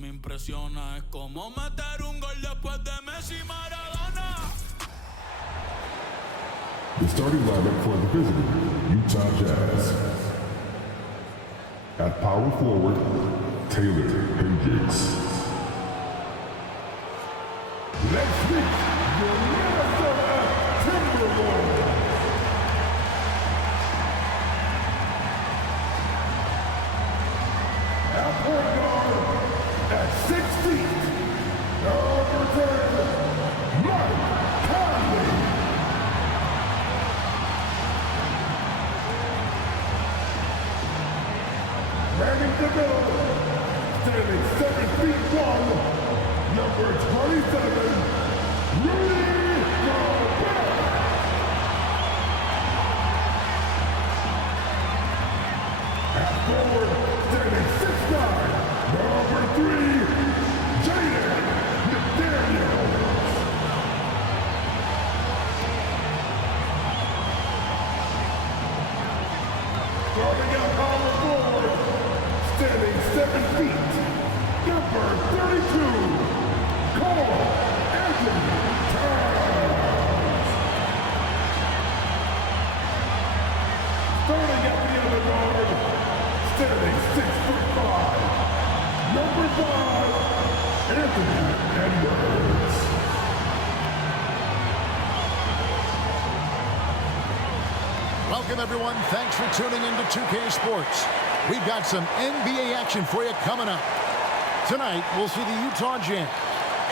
me impresiona. Es como meter un gol después de Messi y Maradona. The starting lineup for the visiting Utah Jazz. At power forward, Taylor Hendricks. Let's meet the Minnesota Timberwolves. At point guard, at 6 feet, number 10, Mike Conley. Manning the middle, standing 7 feet 1, number 27, Rudy Gobert. At forward, standing 6'9", number 3, Jaden McDaniels. Starting at power forward, standing 7 feet, number 32, Karl Anthony Towns. Starting at the other guard, standing 6'5", number 5, Anthony Edwards. Welcome, everyone. Thanks for tuning in to 2K Sports. We've got some NBA action for you coming up. Tonight, we'll see the Utah Jazz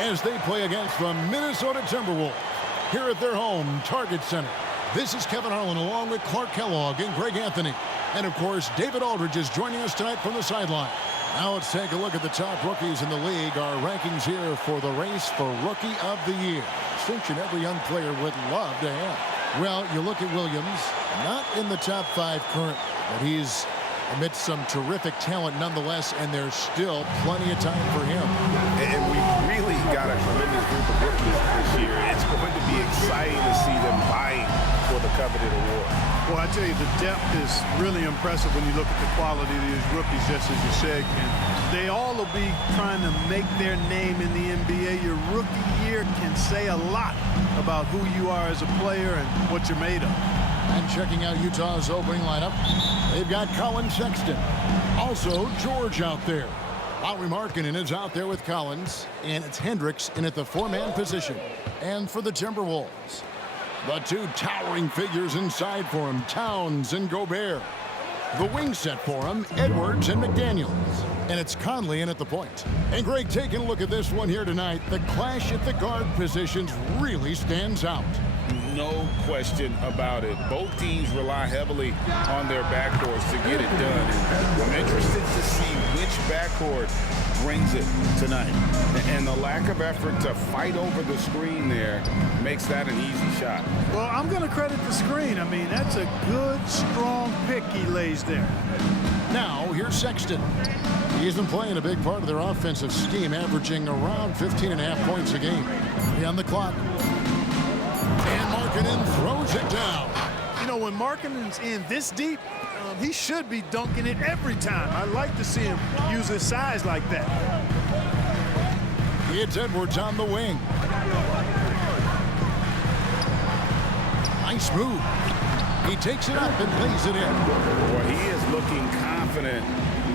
as they play against the Minnesota Timberwolves here at their home, Target Center. This is Kevin Harlan along with Clark Kellogg and Greg Anthony. And, of course, David Aldridge is joining us tonight from the sideline. Now let's take a look at the top rookies in the league. Our rankings here for the race for Rookie of the Year. Distinction every young player would love to have. Well, you look at Williams, not in the top 5 currently, but he's amidst some terrific talent nonetheless, and there's still plenty of time for him. And we've really got a tremendous group of rookies this year. It's going to be exciting to see them vying for the coveted award. Well, I tell you, the depth is really impressive when you look at the quality of these rookies, just as you said, Ken. They all will be trying to make their name in the NBA. Your rookie year can say a lot about who you are as a player and what you're made of. And checking out Utah's opening lineup, they've got Colin Sexton. Also, George out there. Lauri Markkanen is out there with Collins, and it's Hendricks in at the 4-man position. And for the Timberwolves, the 2 towering figures inside for him, Towns and Gobert. The wing set for him, Edwards and McDaniels. And it's Conley in at the point. And Greg, taking a look at this one here tonight, the clash at the guard positions really stands out. No question about it. Both teams rely heavily on their backcourts to get it done. And I'm interested to see which backcourt brings it tonight. And the lack of effort to fight over the screen there makes that an easy shot. Well, I'm going to credit the screen. I mean, that's a good, strong pick he lays there. Now, here's Sexton. He's been playing a big part of their offensive scheme, averaging around 15.5 points a game. On the clock. And Markkanen throws it down. You know, when Markkanen's in this deep, he should be dunking it every time. I like to see him use his size like that. It's Edwards on the wing. Nice move. He takes it up and lays it in. Well, he is looking confident.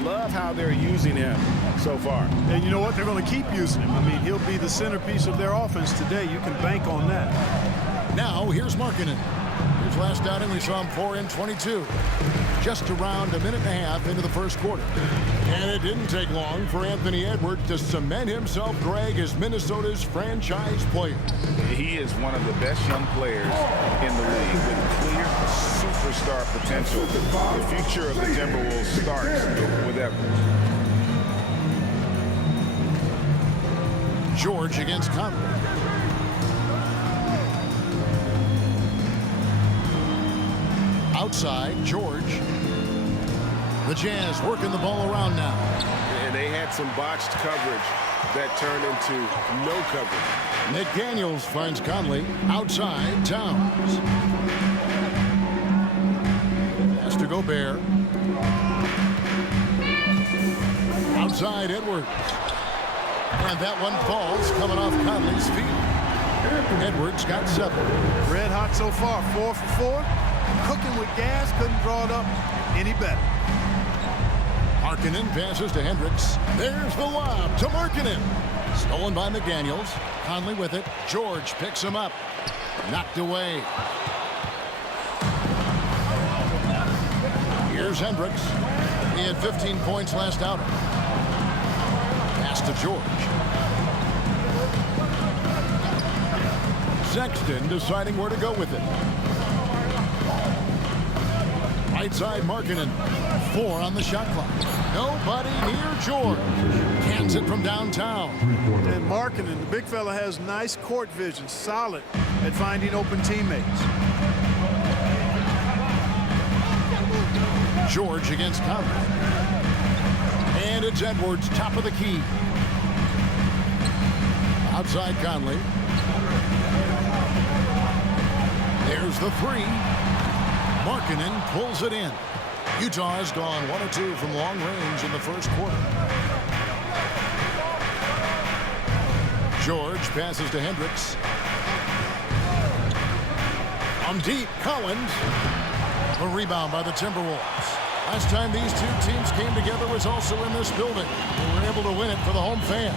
Love how they're using him so far. And you know what? They're going to keep using him. I mean, he'll be the centerpiece of their offense today. You can bank on that. Now, here's Markkanen. His last outing, we saw him 4 in 22. Just around a minute and a half into the first quarter. And it didn't take long for Anthony Edwards to cement himself, Greg, as Minnesota's franchise player. He is one of the best young players in the league with clear superstar potential. The future of the Timberwolves starts with Edwards. George against Conley. Outside, George. The Jazz working the ball around now. And they had some botched coverage that turned into no coverage. McDaniels finds Conley. Outside, Towns. Has to Gobert. Outside, Edwards. And that one falls coming off Conley's feet. Edwards got 7. Red hot so far, 4 for 4. Cooking with gas, couldn't draw it up any better. Markkanen passes to Hendricks. There's the lob to Markkanen. Stolen by McDaniels. Conley with it. George picks him up. Knocked away. Here's Hendricks. He had 15 points last outing. Pass to George. Sexton deciding where to go with it. Right side Markkanen. 4 on the shot clock. Nobody near George. Cans it from downtown. And Markkanen, the big fella, has nice court vision, solid at finding open teammates. George against Conley. And it's Edwards, top of the key. Outside Conley. There's the 3. Markkanen pulls it in. Utah has gone 1 of 2 from long range in the first quarter. George passes to Hendricks. On deep, Collins. A rebound by the Timberwolves. Last time these two teams came together was also in this building. They were able to win it for the home fans.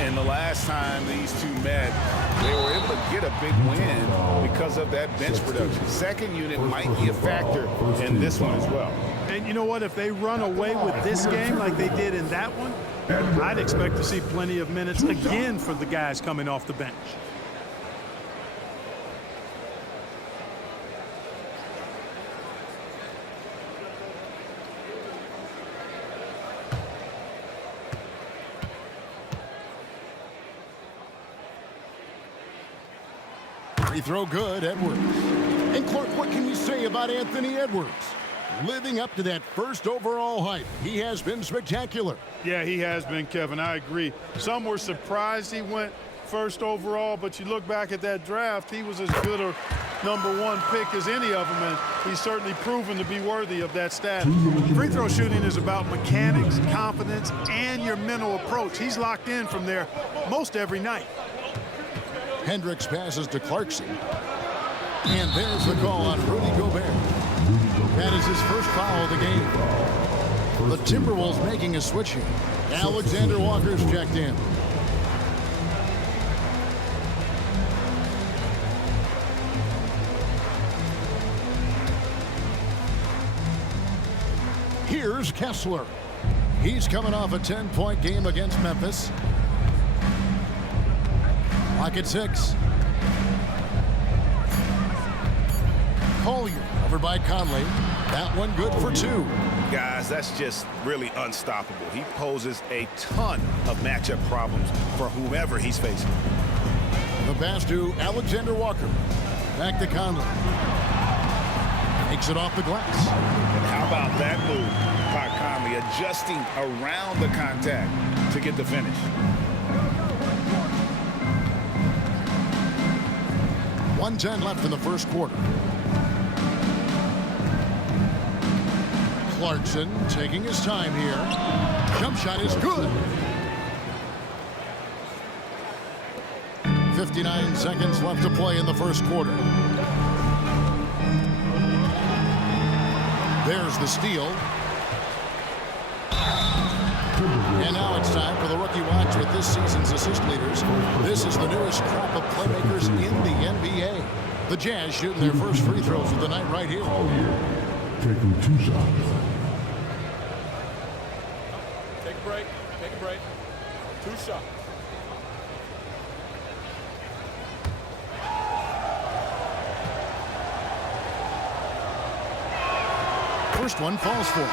And the last time these two met, they were able to get a big win because of that bench production. Second unit might be a factor in this one as well. And you know what? If they run away with this game like they did in that one, I'd expect to see plenty of minutes again for the guys coming off the bench. Free throw good, Edwards. And Clark, what can you say about Anthony Edwards? Living up to that first overall hype, he has been spectacular. Yeah, he has been, Kevin. I agree. Some were surprised he went first overall, but you look back at that draft, he was as good a #1 pick as any of them, and he's certainly proven to be worthy of that status. Free throw shooting is about mechanics, confidence, and your mental approach. He's locked in from there most every night. Hendricks passes to Clarkson. And there's the call on Rudy Gobert. That is his first foul of the game. The Timberwolves making a switch here. Alexander Walker's checked in. Here's Kessler. He's coming off a 10-point game against Memphis. Lock at 6. Collier over by Conley. That one good for 2. Guys, that's just really unstoppable. He poses a ton of matchup problems for whomever he's facing. The pass to Alexander Walker. Back to Conley. Takes it off the glass. How about that move by Conley, adjusting around the contact to get the finish. 1:10 left in the first quarter. Clarkson taking his time here. Jump shot is good. 59 seconds left to play in the first quarter. There's the steal. And now it's time for the Rookie Watch with this season's assist leaders. This is the newest crop of playmakers in the NBA. The Jazz shooting their first free throws of the night right here. Taking 2 shots. Take a break. Take a break. 2 shots. First one falls for.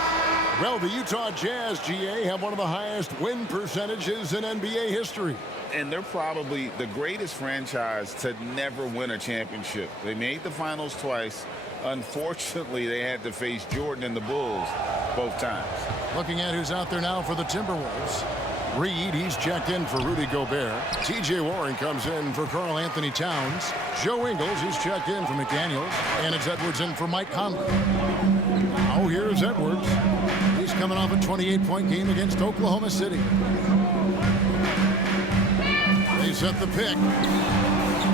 Well, the Utah Jazz, GA, have one of the highest win percentages in NBA history. And they're probably the greatest franchise to never win a championship. They made the finals twice. Unfortunately, they had to face Jordan and the Bulls both times. Looking at who's out there now for the Timberwolves. Reed, he's checked in for Rudy Gobert. TJ Warren comes in for Karl Anthony Towns. Joe Ingles, he's checked in for McDaniels. And it's Edwards in for Mike Conley. Now here's Edwards. He's coming off a 28-point game against Oklahoma City. set the pick.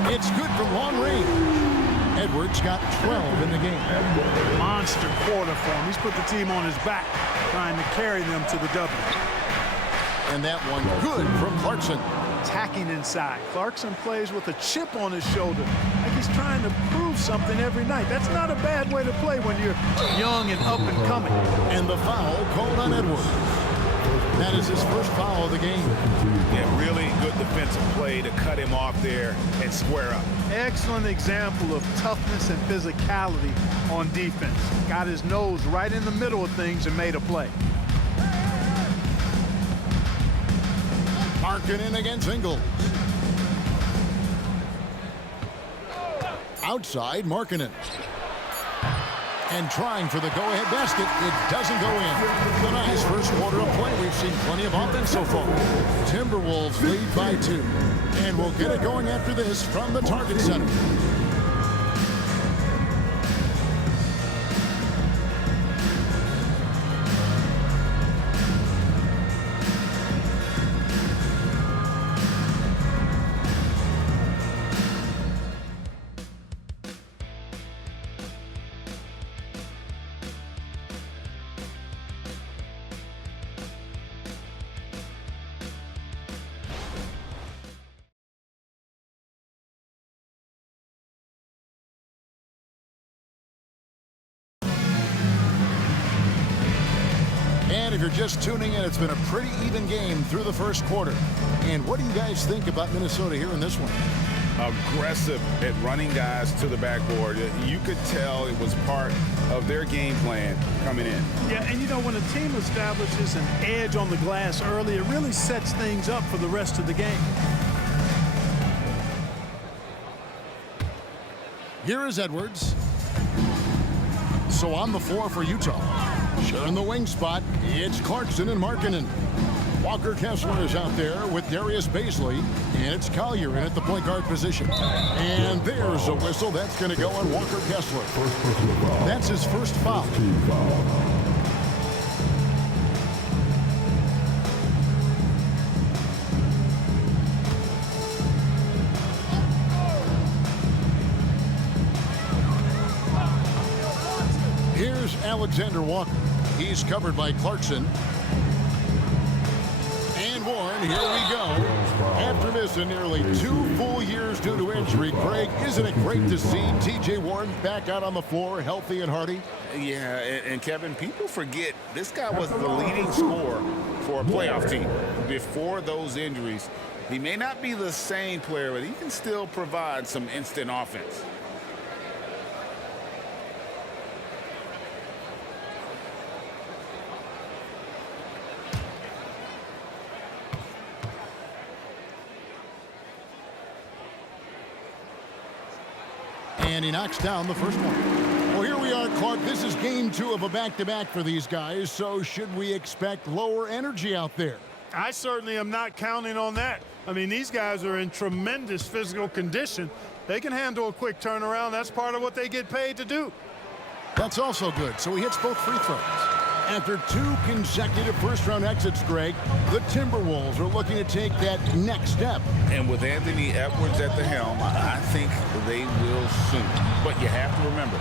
It's good from long range. Edwards got 12 in the game. Monster quarter for him. He's put the team on his back, trying to carry them to the W. And that one good from Clarkson. Attacking inside. Clarkson plays with a chip on his shoulder, like he's trying to prove something every night. That's not a bad way to play when you're young and up and coming. And the foul called on Edwards. That is his first foul of the game. Yeah, really good defensive play to cut him off there and square up. Excellent example of toughness and physicality on defense. Got his nose right in the middle of things and made a play. Markkanen against Ingles. Outside, Markkanen. And trying for the go-ahead basket. It doesn't go in. A nice first quarter of play. We've seen plenty of offense so far. Timberwolves lead by 2. And we'll get it going after this from the Target Center. And if you're just tuning in, it's been a pretty even game through the first quarter. And what do you guys think about Minnesota here in this one? Aggressive at running guys to the backboard. You could tell it was part of their game plan coming in. Yeah, and you know, when a team establishes an edge on the glass early, it really sets things up for the rest of the game. Here is Edwards. So on the floor for Utah. Sharing the wing spot, it's Clarkson and Markkanen. Walker Kessler is out there with Darius Bazley, and it's Collier in at the point guard position. And there's a whistle that's going to go on Walker Kessler. That's his first foul. Here's Alexander Walker. He's covered by Clarkson. And Warren, here we go. After missing nearly 2 full years due to injury, Greg, isn't it great to see T.J. Warren back out on the floor, healthy and hearty? Yeah, and Kevin, people forget this guy was the leading scorer for a playoff team before those injuries. He may not be the same player, but he can still provide some instant offense. And he knocks down the first one. Well, here we are, Clark. This is game 2 of a back-to-back for these guys, so should we expect lower energy out there? I certainly am not counting on that. I mean, these guys are in tremendous physical condition. They can handle a quick turnaround. That's part of what they get paid to do. That's also good, so he hits both free throws. After 2 consecutive first-round exits, Greg, the Timberwolves are looking to take that next step. And with Anthony Edwards at the helm, I think they will soon. But you have to remember,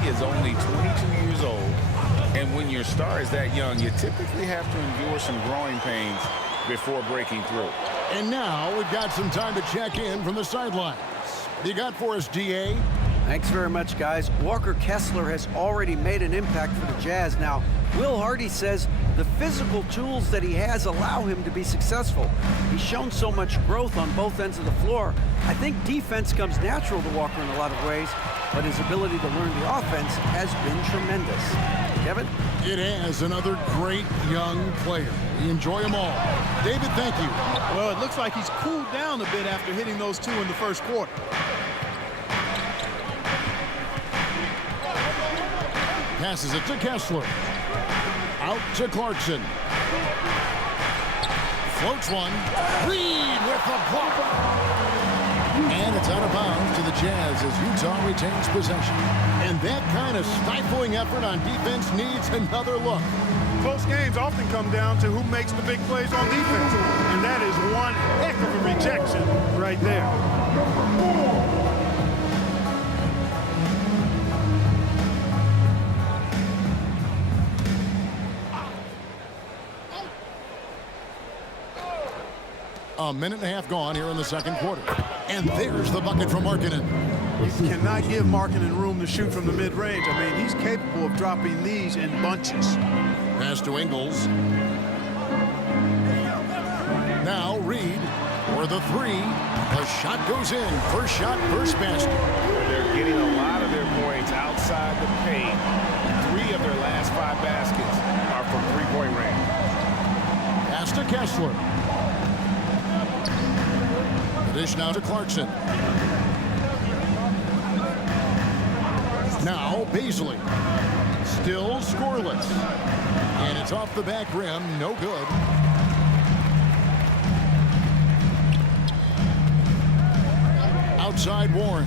he is only 22 years old. And when your star is that young, you typically have to endure some growing pains before breaking through. And now we've got some time to check in from the sidelines. You got for us, DA? Thanks very much, guys. Walker Kessler has already made an impact for the Jazz. Now, Will Hardy says the physical tools that he has allow him to be successful. He's shown so much growth on both ends of the floor. I think defense comes natural to Walker in a lot of ways, but his ability to learn the offense has been tremendous. Kevin? It has another great young player. We enjoy them all. David, thank you. Well, it looks like he's cooled down a bit after hitting those 2 in the first quarter. Passes it to Kessler. Out to Clarkson. Floats one. Reed with the block. And it's out of bounds to the Jazz as Utah retains possession. And that kind of stifling effort on defense needs another look. Close games often come down to who makes the big plays on defense. And that is one heck of a rejection right right there. A minute and a half gone here in the second quarter. And there's the bucket from Markkanen. You cannot give Markkanen room to shoot from the mid-range. I mean, he's capable of dropping these in bunches. Pass to Ingles. Now Reed for the three. The shot goes in. First shot, first basket. They're getting a lot of their points outside the paint. 3 of their last 5 baskets are from three-point range. Pass to Kessler. The dish now to Clarkson. Now Bazley. Still scoreless. And it's off the back rim. No good. Outside Warren.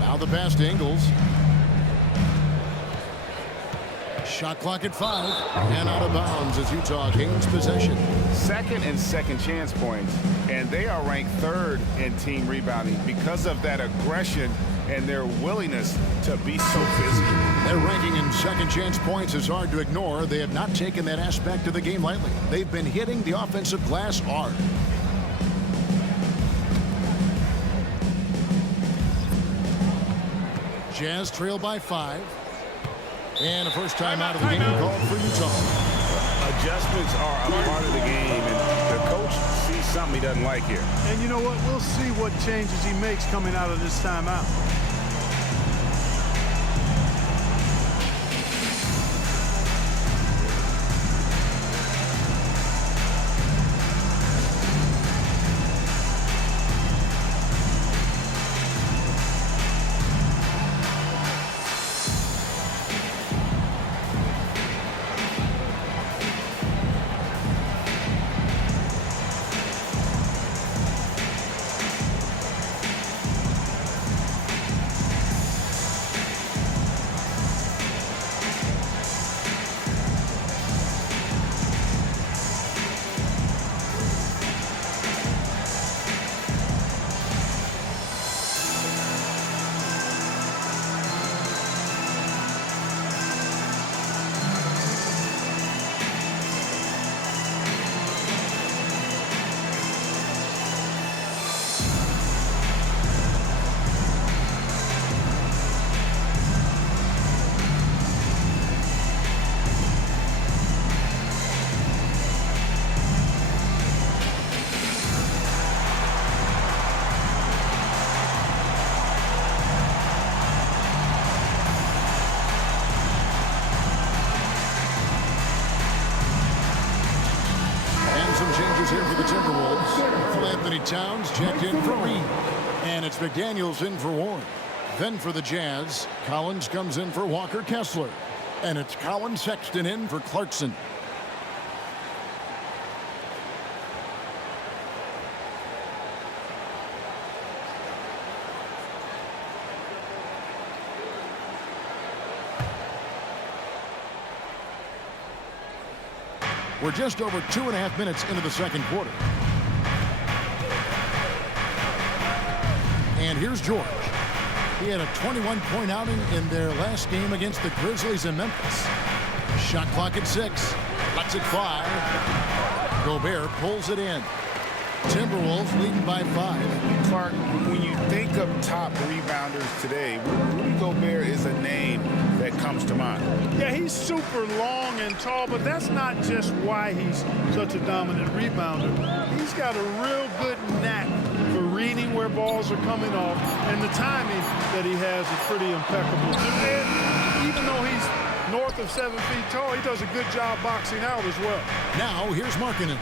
Now the pass to Ingles. Shot clock at 5 and out of bounds as Utah gains possession. Second and second chance points, and they are ranked 3rd in team rebounding because of that aggression and their willingness to be so physical. Their ranking in second chance points is hard to ignore. They have not taken that aspect of the game lightly. They've been hitting the offensive glass hard. Jazz trail by 5. And a first time out of the game called for Utah. Adjustments are a part of the game, and the coach sees something he doesn't like here. And you know what? We'll see what changes he makes coming out of this timeout. Here for the Timberwolves. Anthony Towns checked in for Reed. And it's McDaniels in for Warren. Then for the Jazz, Collins comes in for Walker Kessler. And it's Colin Sexton in for Clarkson. We're just over 2.5 minutes into the second quarter. And here's George. He had a 21-point outing in their last game against the Grizzlies in Memphis. Shot clock at 6. Lets it fly. Gobert pulls it in. Timberwolves leading by 5. Clark, when you think of top rebounders today, Rudy Gobert is a name that comes to mind. Yeah, he's super long and tall, but that's not just why he's such a dominant rebounder. He's got a real good knack for reading where balls are coming off, and the timing that he has is pretty impeccable. And even though he's north of 7 feet tall, he does a good job boxing out as well. Now here's Markkanen.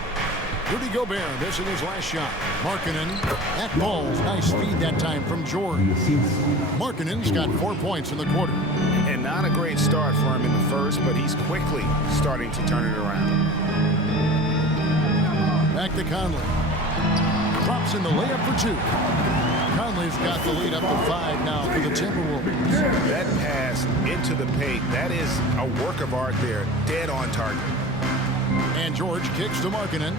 Rudy Gobert missing his last shot. Markkanen, that ball's nice feed that time from George. Markkanen's got 4 points in the quarter. And not a great start for him in the first, but he's quickly starting to turn it around. Back to Conley. Drops in the layup for 2. Conley's got the lead up to 5 now for the Timberwolves. That pass into the paint, that is a work of art there, dead on target. And George kicks to Markkanen.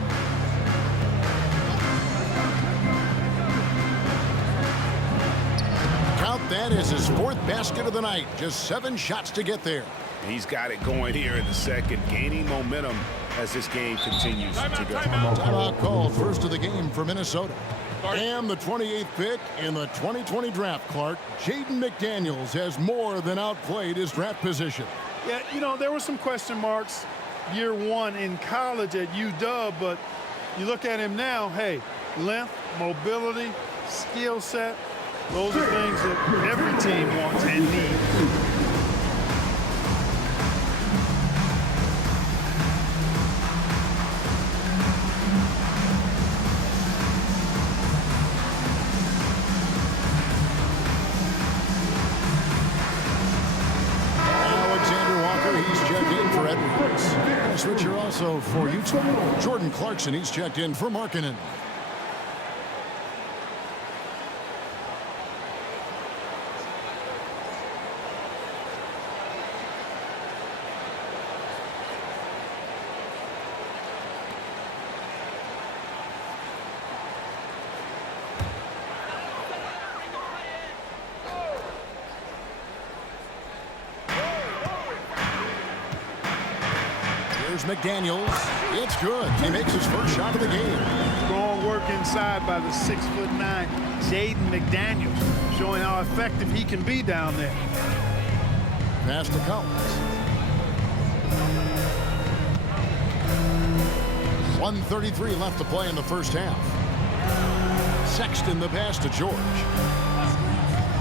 Count that as his 4th basket of the night. Just 7 shots to get there. He's got it going here in the second, gaining momentum as this game continues to go. Timeout called, first of the game for Minnesota. And the 28th pick in the 2020 draft, Clark, Jaden McDaniels has more than outplayed his draft position. Yeah, you know, there were some question marks year 1 in college at UW, but you look at him now, hey, length, mobility, skill set, those are things that every team wants and needs. Switcher also for Utah. Jordan Clarkson, he's checked in for Markkanen. McDaniels, it's good. He makes his first shot of the game. Strong work inside by the 6'9" Jaden McDaniels, showing how effective he can be down there. Pass to Collins. 1:33 left to play in the first half. Sexton the pass to George.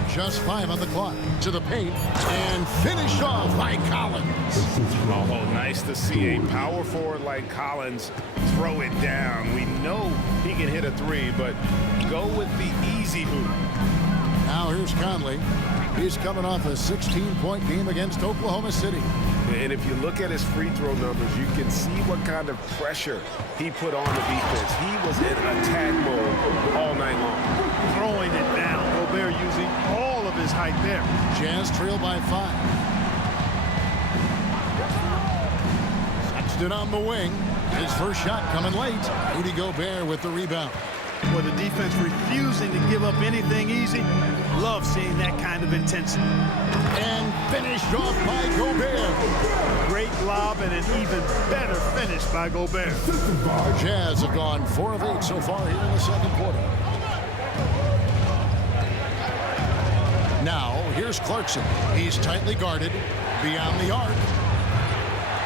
Just 5 on the clock. To the paint and finished off by Collins. Oh, nice to see a power forward like Collins throw it down. We know he can hit a 3, but go with the easy hoop. Now here's Conley. He's coming off a 16-point game against Oklahoma City. And if you look at his free throw numbers, you can see what kind of pressure he put on the defense. He was in attack mode all night long. Throwing it down. Gobert using all of his height there. Jazz trail by 5. Sexton on the wing. His first shot coming late. Rudy Gobert with the rebound. For the defense refusing to give up anything easy. Love seeing that kind of intensity. And finished off by Gobert. Great lob and an even better finish by Gobert. Jazz have gone 4 of 8 so far here in the second quarter. Now, here's Clarkson. He's tightly guarded beyond the arc.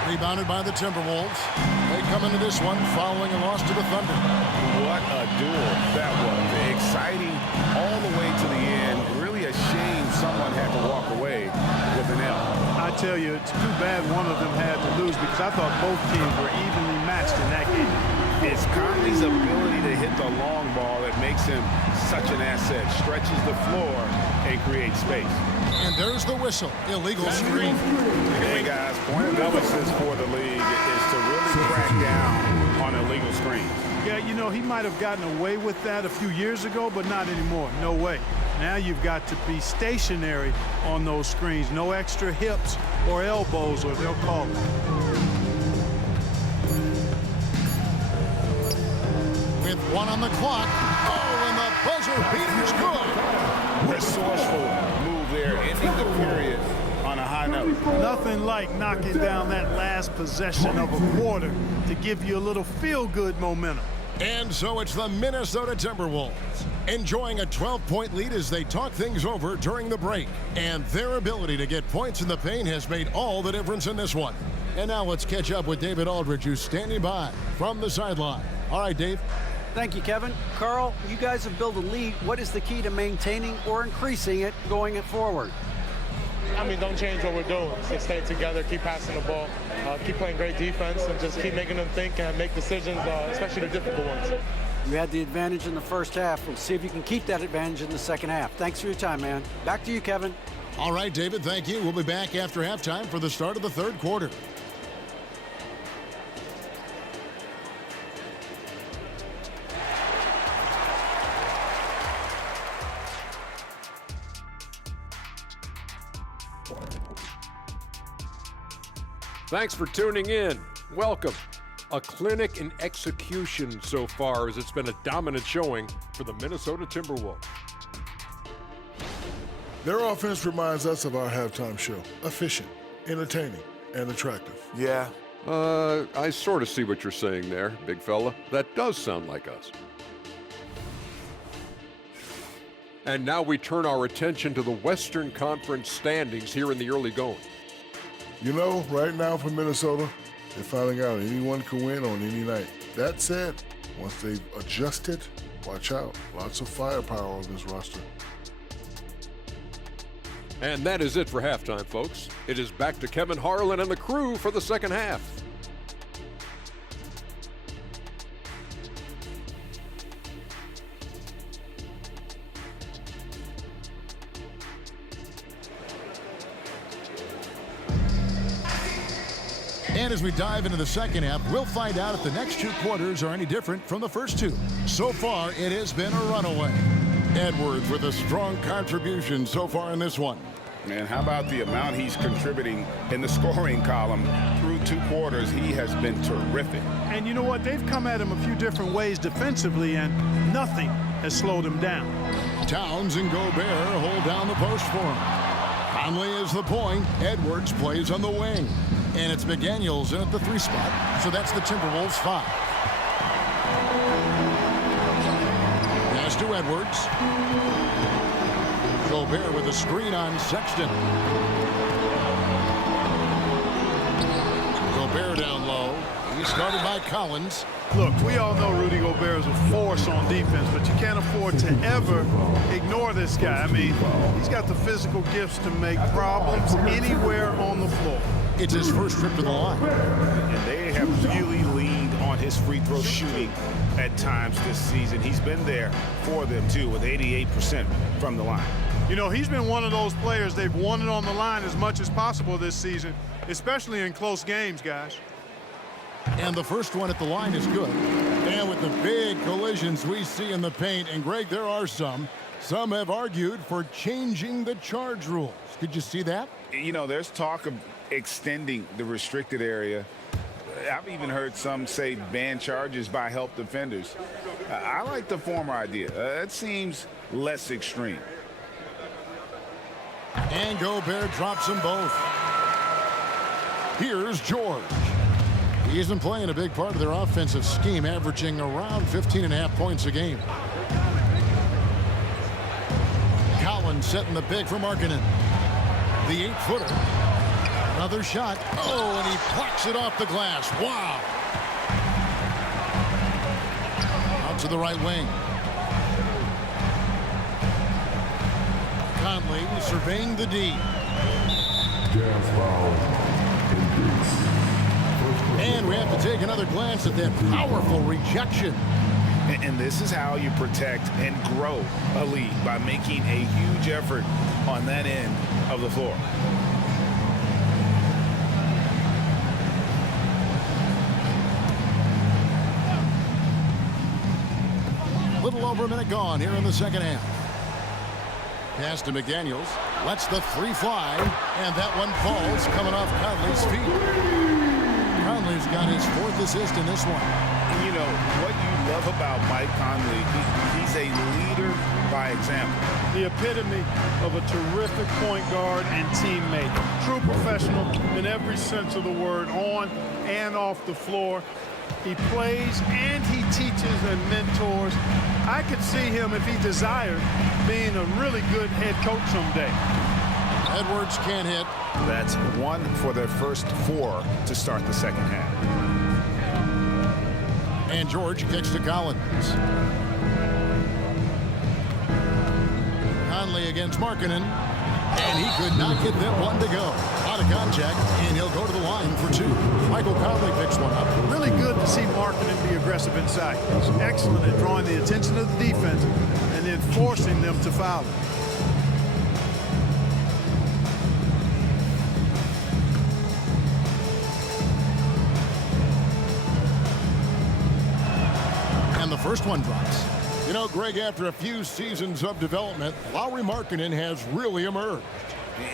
Rebounded by the Timberwolves. They come into this one following a loss to the Thunder. What a duel that was. Exciting all the way to the end. Really a shame someone had to walk away with an L. I tell you, it's too bad one of them had to lose because I thought both teams were evenly matched in that game. It's Conley's ability to hit the long ball that makes him such an asset. Stretches the floor and creates space. And there's the whistle. Illegal screen. Hey, guys, point of emphasis for the league is to really crack down on illegal screens. Yeah, you know, he might have gotten away with that a few years ago, but not anymore. No way. Now you've got to be stationary on those screens. No extra hips or elbows, or they'll call it. With 1 on the clock. Oh, and the buzzer beater's good. Resourceful move there, ending the period on a high note. Nothing like knocking down that last possession of a quarter to give you a little feel-good momentum. And so it's the Minnesota Timberwolves enjoying a 12-point lead as they talk things over during the break. And their ability to get points in the paint has made all the difference in this one. And now let's catch up with David Aldridge, who's standing by from the sideline. All right, Dave. Thank you, Kevin. Carl, you guys have built a lead. What is the key to maintaining or increasing it going forward? I mean, don't change what we're doing. Just stay together, keep passing the ball, keep playing great defense, and just keep making them think and make decisions, especially the difficult ones. You had the advantage in the first half. We'll see if you can keep that advantage in the second half. Thanks for your time, man. Back to you, Kevin. All right, David, thank you. We'll be back after halftime for the start of the third quarter. Thanks for tuning in. Welcome. A clinic in execution so far, as it's been a dominant showing for the Minnesota Timberwolves. Their offense reminds us of our halftime show. Efficient, entertaining, and attractive. Yeah. I sort of see what you're saying there, big fella. That does sound like us. And now we turn our attention to the Western Conference standings here in the early going. You know, right now for Minnesota, they're finding out anyone can win on any night. That said, once they've adjusted, watch out. Lots of firepower on this roster. And that is it for halftime, folks. It is back to Kevin Harlan and the crew for the second half. And as we dive into the second half, we'll find out if the next two quarters are any different from the first two. So far, it has been a runaway. Edwards with a strong contribution so far in this one. And how about the amount he's contributing in the scoring column through two quarters? He has been terrific. And you know what? They've come at him a few different ways defensively, and nothing has slowed him down. Towns and Gobert hold down the post for him. Conley is the point. Edwards plays on the wing. And it's McDaniels in at the 3 spot. So that's the Timberwolves 5. Pass to Edwards. Gobert with a screen on Sexton. Gobert down low. He's guarded by Collins. Look, we all know Rudy Gobert is a force on defense, but you can't afford to ever ignore this guy. I mean, he's got the physical gifts to make problems anywhere on the floor. It's his first trip to the line. And they have really leaned on his free throw shooting at times this season. He's been there for them, too, with 88% from the line. You know, he's been one of those players they've wanted on the line as much as possible this season, especially in close games, guys. And the first one at the line is good. And with the big collisions we see in the paint, and Greg, there are some have argued for changing the charge rules. Could you see that? You know, there's talk of extending the restricted area. I've even heard some say ban charges by help defenders. I like the former idea. It seems less extreme. And Gobert drops them both. Here's George. He isn't playing a big part of their offensive scheme, averaging around 15.5 points a game. Collins setting the pick for Markkanen. The 8-footer. Another shot. Oh, and he plucks it off the glass. Wow. Out to the right wing. Conley surveying the D. Jazz foul. And we have to take another glance at that powerful rejection. And this is how you protect and grow a lead, by making a huge effort on that end of the floor. Little over a minute gone here in the second half. Pass to McDaniels. Lets the 3 fly. And that one falls, coming off Conley's feet. Conley's got his 4th assist in this one. You know, what you love about Mike Conley, he's a leader by example. The epitome of a terrific point guard and teammate. True professional in every sense of the word, on and off the floor. He plays and he teaches and mentors. I could see him, if he desired, being a really good head coach someday. Edwards can't hit. That's 1 for their first 4 to start the second half. And George kicks to Collins. Conley against Markkanen. And he could not get that one to go. Out of contact, and he'll go to the line for 2. Michael Conley picks one up. Really good to see Markkanen be aggressive inside. He's excellent at drawing the attention of the defense and then forcing them to foul him. And the first one drops. You know, Greg, after a few seasons of development, Lauri Markkanen has really emerged.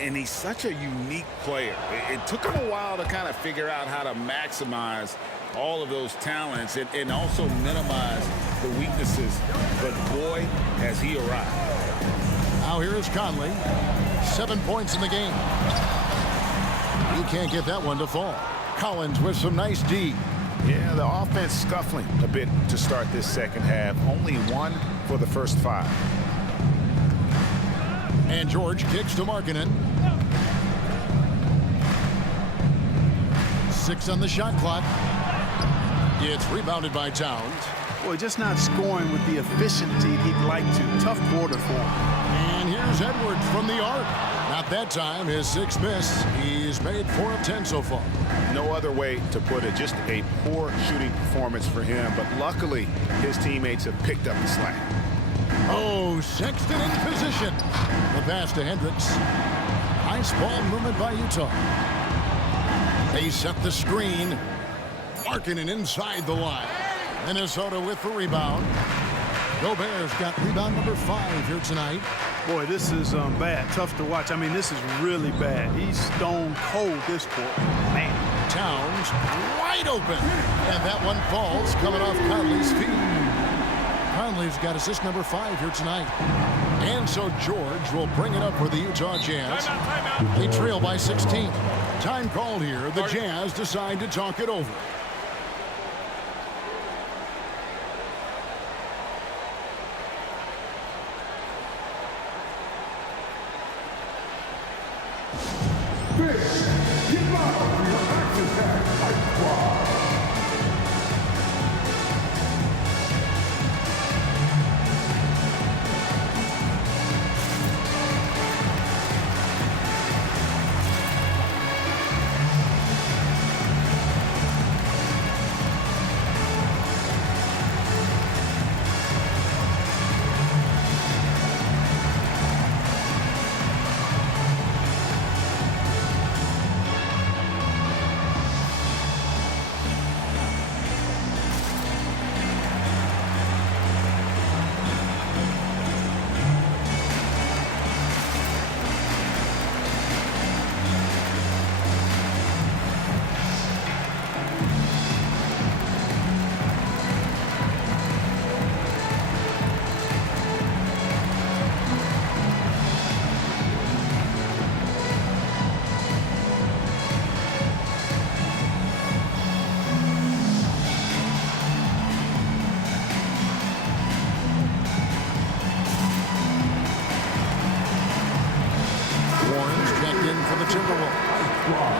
And he's such a unique player. It took him a while to kind of figure out how to maximize all of those talents and also minimize the weaknesses. But boy, has he arrived. Now here is Conley. 7 points in the game. He can't get that one to fall. Collins with some nice D. Yeah, the offense scuffling a bit to start this second half. Only 1 for the first 5. And George kicks to Markkanen. 6 on the shot clock. It's rebounded by Towns. Boy, just not scoring with the efficiency he'd like to. Tough quarter for him. And here's Edwards from the arc. Not that time, his 6th miss. He's made 4 of 10 so far. No other way to put it. Just a poor shooting performance for him. But luckily, his teammates have picked up the slack. Oh, Sexton in position. The pass to Hendricks. Nice ball movement by Utah. They set the screen. Markkanen inside the line. Minnesota with the rebound. Gobert's got rebound number 5 here tonight. Boy, this is bad. Tough to watch. I mean, this is really bad. He's stone cold this quarter. Man. Towns wide open. And that one falls coming off Conley's feet. Conley's got assist number 5 here tonight. And so George will bring it up for the Utah Jazz. Timeout. They trail by 16. Time called here. The Jazz decide to talk it over.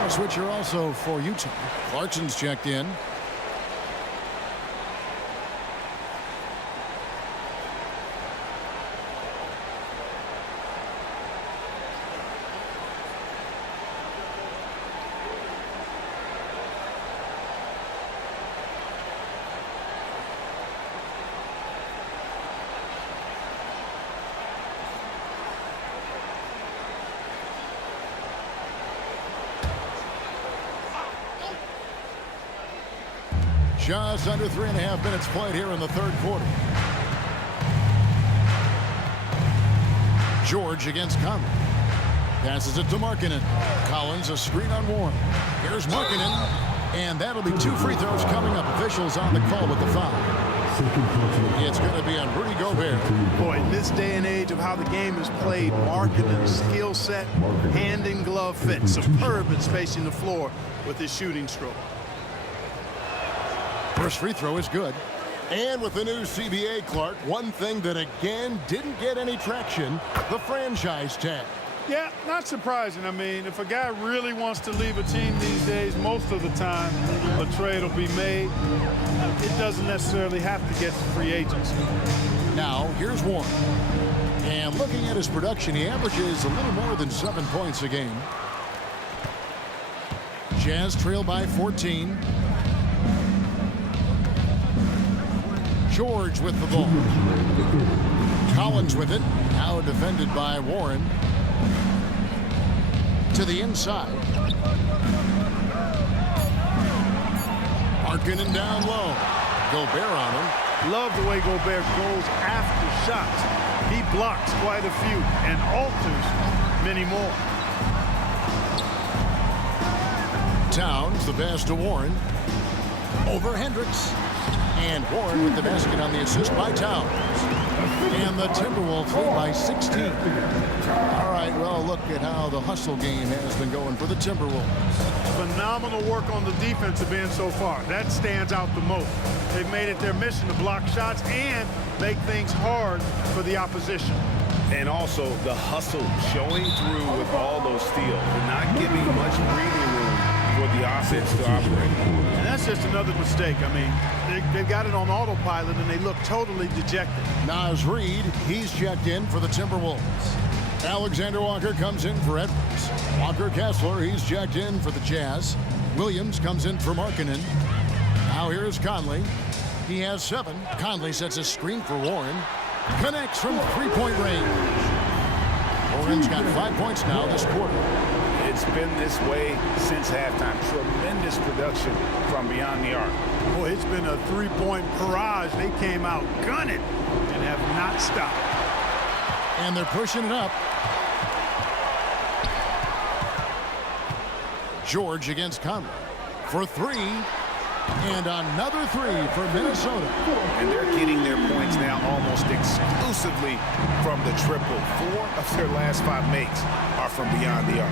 Switcher also for Utah. Clarkson's checked in. Just under 3.5 minutes played here in the 3rd quarter. George against Conley. Passes it to Markkanen. Collins a screen on Warren. Here's Markkanen. And that'll be 2 free throws coming up. Officials on the call with the foul. It's going to be on Rudy Gobert. Boy, in this day and age of how the game is played, Markkanen's skill set, hand and glove fit, superb at spacing the floor with his shooting stroke. First free throw is good. And with the new CBA, Clark, one thing that again didn't get any traction, the franchise tag. Yeah, not surprising. I mean, if a guy really wants to leave a team these days, most of the time a trade will be made. It doesn't necessarily have to get to free agency. Now, here's Warren. And looking at his production, he averages a little more than 7 points a game. Jazz trail by 14. George with the ball. Collins with it. Now defended by Warren. To the inside. Markkanen down low. Gobert on him. Love the way Gobert goes after shots. He blocks quite a few and alters many more. Towns, the pass to Warren. Over Hendricks. And Warren with the basket on the assist by Towns. And the Timberwolves lead by 16. All right, well, look at how the hustle game has been going for the Timberwolves. Phenomenal work on the defensive end so far. That stands out the most. They've made it their mission to block shots and make things hard for the opposition. And also the hustle showing through with all those steals and not giving much breathing room for the offense to operate. And that's just another mistake. I mean, they've got it on autopilot, and they look totally dejected. Naz Reid, he's checked in for the Timberwolves. Alexander Walker comes in for Edwards. Walker Kessler, he's checked in for the Jazz. Williams comes in for Markkanen. Now here's Conley. He has 7. Conley sets a screen for Warren. Connects from three-point range. Warren's got 5 points now this quarter. It's been this way since halftime. Tremendous production from beyond the arc. Boy, it's been a three-point barrage. They came out gunning and have not stopped. And they're pushing it up. George against Conley for 3. And another 3 for Minnesota. And they're getting their points now almost exclusively from the triple. 4 of their last 5 makes are from beyond the arc.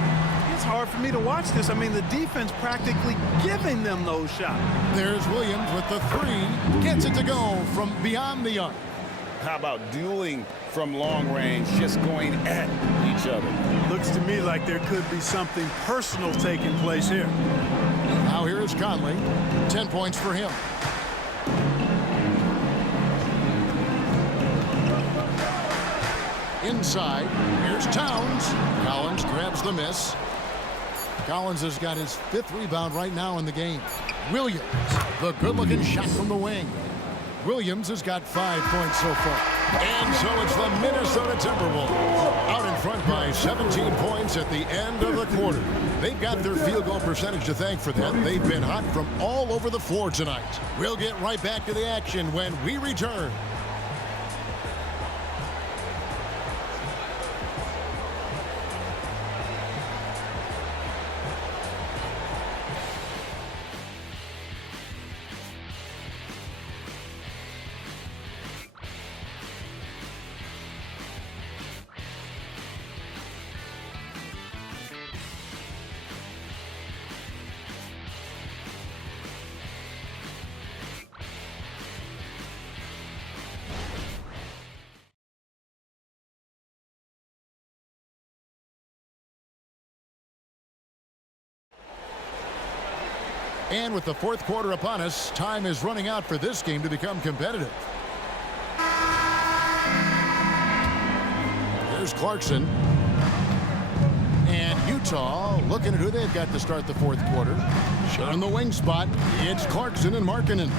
It's hard for me to watch this. I mean, the defense practically giving them those shots. There's Williams with the 3. Gets it to go from beyond the arc. How about dueling from long range, just going at each other? Looks to me like there could be something personal taking place here. Now here is Conley. 10 points for him. Inside, here's Towns. Collins grabs the miss. Collins has got his 5th rebound right now in the game. Williams, the good-looking shot from the wing. Williams has got 5 points so far. And so it's the Minnesota Timberwolves out in front by 17 points at the end of the quarter. They've got their field goal percentage to thank for that. They've been hot from all over the floor tonight. We'll get right back to the action when we return. And with the 4th quarter upon us, time is running out for this game to become competitive. There's Clarkson. And Utah looking at who they've got to start the 4th quarter. On the wing spot, it's Clarkson and Markkanen.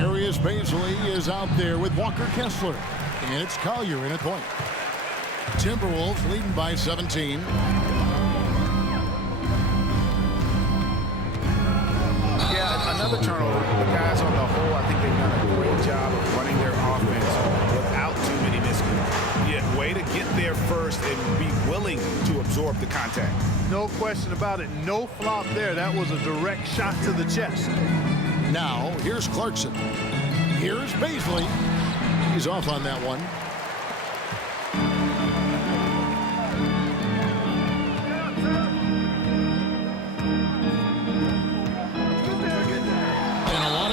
Arias Baisley is out there with Walker Kessler. And it's Collier in at point. Timberwolves leading by 17. Another turnover. The guys on the whole, I think they've done a great job of running their offense without too many miscues. Yet, way to get there first and be willing to absorb the contact. No question about it. No flop there. That was a direct shot to the chest. Now, here's Clarkson. Here's Baisley. He's off on that one.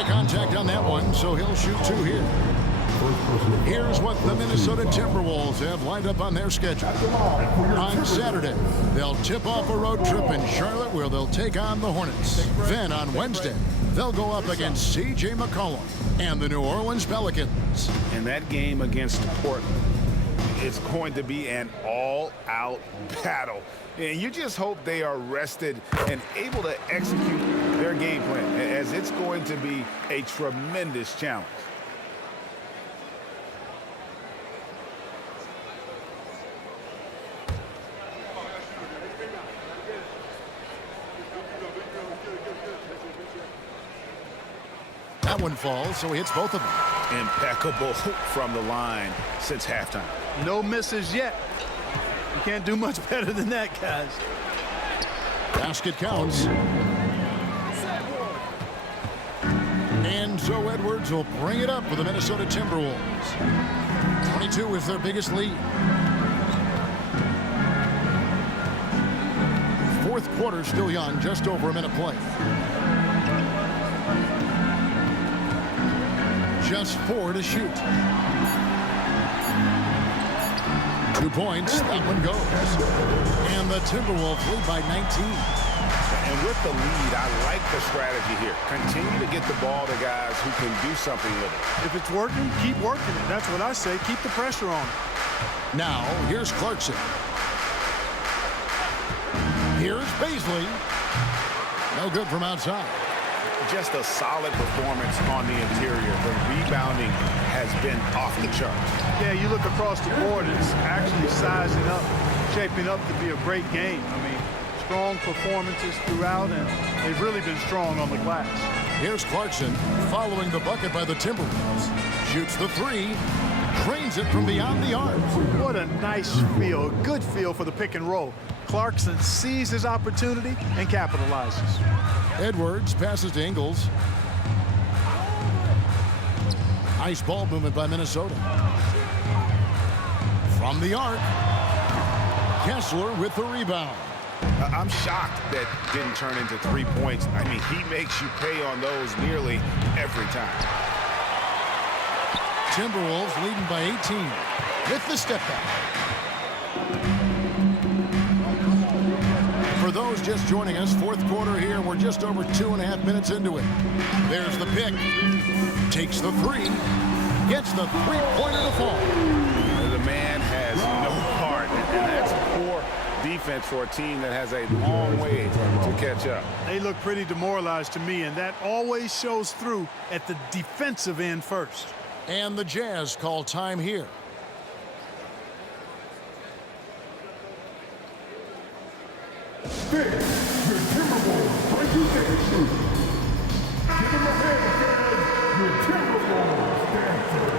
Contact on that one, so he'll shoot 2 here. Here's what the Minnesota Timberwolves have lined up on their schedule. On Saturday, they'll tip off a road trip in Charlotte where they'll take on the Hornets. Then on Wednesday, they'll go up against C.J. McCollum and the New Orleans Pelicans. And that game against Portland is going to be an all-out battle. And you just hope they are rested and able to execute their game plan, as it's going to be a tremendous challenge. That one falls, so he hits both of them. Impeccable from the line since halftime. No misses yet. You can't do much better than that, guys. Basket counts. And so Edwards will bring it up for the Minnesota Timberwolves. 22 is their biggest lead. Fourth quarter still young, just over a minute play. Just 4 to shoot. 2 points, that one goes. And the Timberwolves lead by 19. And with the lead, I like the strategy here. Continue to get the ball to guys who can do something with it. If it's working, keep working it. That's what I say. Keep the pressure on it. Now, here's Clarkson. Here's Baisley. No good from outside. Just a solid performance on the interior. The rebounding has been off the charts. Yeah, you look across the board, it's actually sizing up, shaping up to be a great game. I mean, strong performances throughout, and they've really been strong on the glass. Here's Clarkson following the bucket by the Timberwolves. Shoots the 3, drains it from beyond the arc. What a nice feel, a good feel for the pick and roll. Clarkson sees his opportunity and capitalizes. Edwards passes to Ingles. Nice ball movement by Minnesota. From the arc, Kessler with the rebound. I'm shocked that didn't turn into 3 points. I mean, he makes you pay on those nearly every time. Timberwolves leading by 18 with the step back. For those just joining us, fourth quarter here. We're just over 2.5 minutes into it. There's the pick. Takes the 3. Gets the three-pointer to fall. The man has no heart, and that's poor defense for a team that has a long way to catch up. They look pretty demoralized to me, and that always shows through at the defensive end first. And the Jazz call time here. This your Timberwolves breaking dancers. Give them a hand, fans. Your Timberwolves dancers.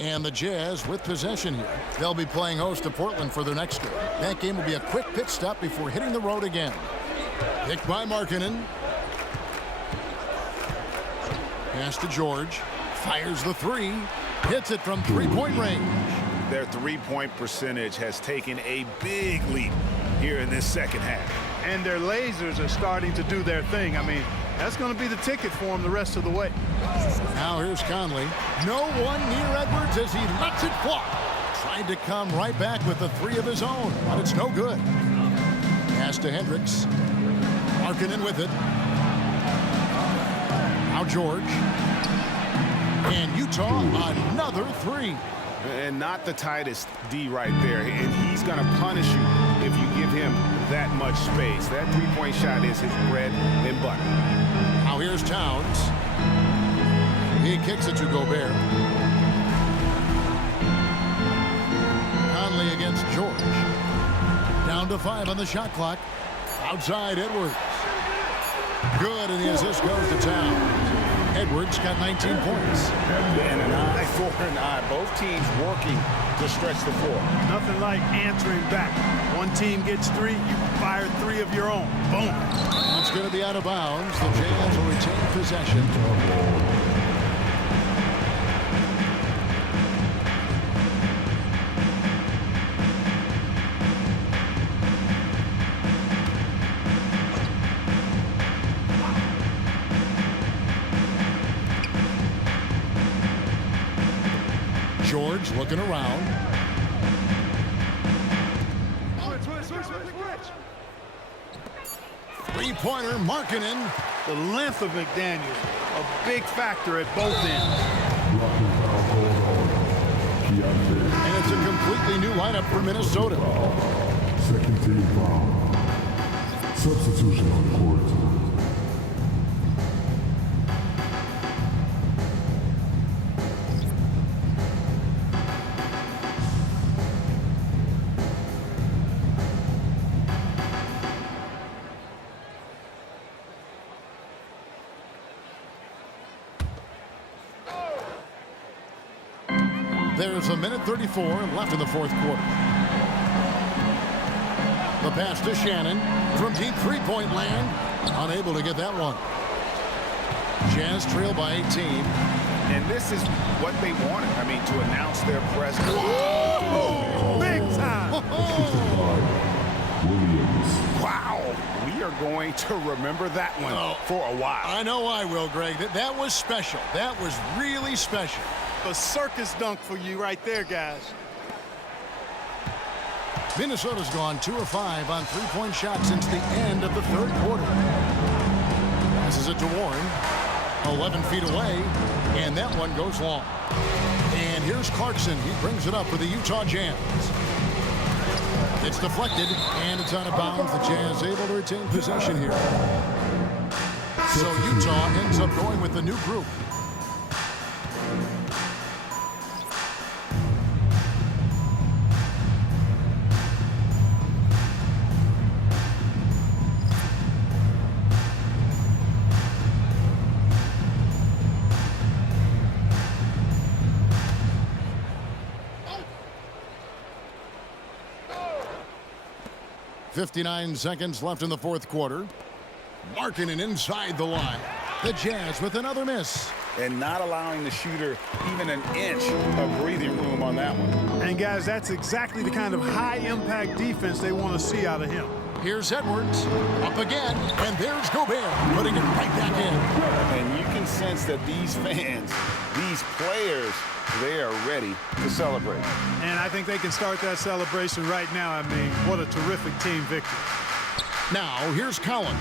And the Jazz with possession here. They'll be playing host to Portland for their next game. That game will be a quick pit stop before hitting the road again. Picked by Markkanen. Pass to George. Fires the 3. Hits it from three-point range. Their three-point percentage has taken a big leap here in this second half. And their lasers are starting to do their thing. I mean, that's going to be the ticket for them the rest of the way. Now here's Conley. No one near Edwards as he lets it fly. Tried to come right back with the 3 of his own, but it's no good. Pass to Hendricks. Markkanen with it. Now George. And Utah, another 3. And not the tightest D right there. And he's going to punish you if you give him that much space. That three-point shot is his bread and butter. Now here's Towns. He kicks it to Gobert. Conley against George. Down to 5 on the shot clock. Outside Edwards. Good, and the assist goes to Towns. Edwards got 19 points. And an eye for an eye. Both teams working to stretch the floor. Nothing like answering back. One team gets 3, you fire 3 of your own. Boom. It's going to be out of bounds. The Jazz will retain possession. George looking around. Three-pointer, Markkanen. The length of McDaniel, a big factor at both ends. And it's a completely new lineup for Minnesota. Second team foul. Substitution on the court. There's 1:34 left in the fourth quarter. The pass to Shannon from deep three-point land. Unable to get that one. Jazz trail by 18. And this is what they wanted. I mean, to announce their presence. Oh, big time. Williams. Wow. We are going to remember that one for a while. I know I will, Greg. That was special. That was really special. A circus dunk for you right there, guys. Minnesota's gone 2 of 5 on three-point shots since the end of the third quarter. Passes it to Warren. 11 feet away, and that one goes long. And here's Clarkson. He brings it up for the Utah Jazz. It's deflected, and it's out of bounds. The Jazz able to retain possession here. So Utah ends up going with the new group. .59 seconds left in the fourth quarter. Markkanen inside the line. The Jazz with another miss. And not allowing the shooter even an inch of breathing room on that one. And, guys, that's exactly the kind of high-impact defense they want to see out of him. Here's Edwards. Up again. And there's Gobert putting it right back in. And you can sense that these fans, these players, they are ready to celebrate. And I think they can start that celebration right now. I mean, what a terrific team victory. Now, here's Collins.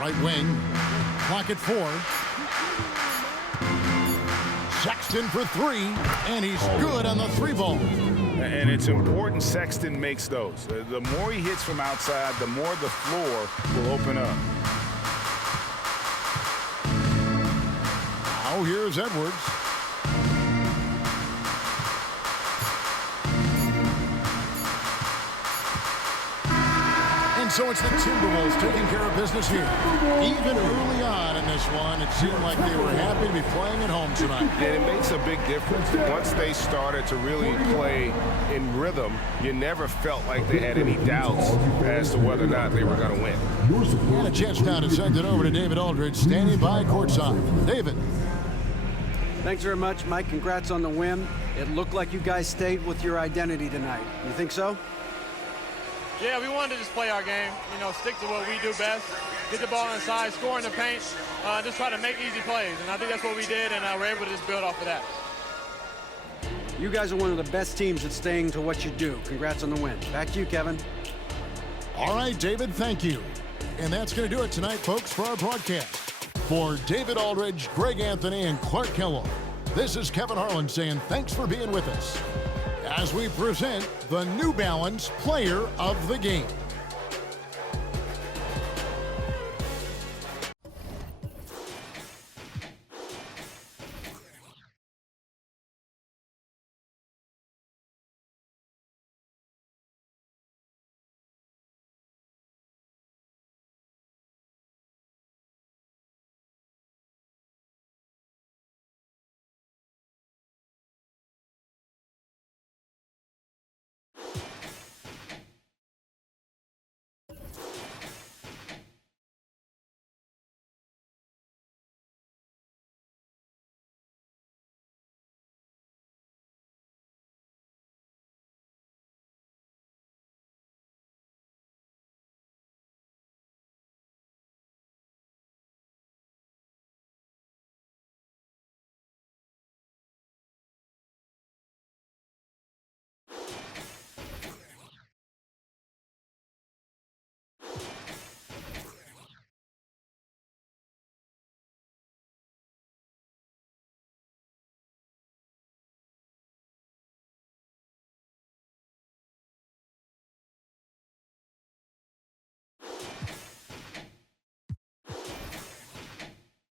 Right wing. Clock at 4. Sexton for 3, and he's good on the 3-ball. And it's important Sexton makes those. The more he hits from outside, the more the floor will open up. Now here's Edwards. And so it's the Timberwolves taking care of business here. Even early on in this one, it seemed like they were happy to be playing at home tonight. And it makes a big difference. Once they started to really play in rhythm, you never felt like they had any doubts as to whether or not they were going to win. And a chance now to send it over to David Aldridge, standing by courtside. David. Thanks very much, Mike. Congrats on the win. It looked like you guys stayed with your identity tonight. You think so? Yeah, we wanted to just play our game, you know, stick to what we do best, get the ball inside, score in the paint, just try to make easy plays. And I think that's what we did, and we're able to just build off of that. You guys are one of the best teams at staying to what you do. Congrats on the win. Back to you, Kevin. All right, David, thank you. And that's going to do it tonight, folks, for our broadcast. For David Aldridge, Greg Anthony, and Clark Kellogg, this is Kevin Harlan saying thanks for being with us as we present the New Balance Player of the Game.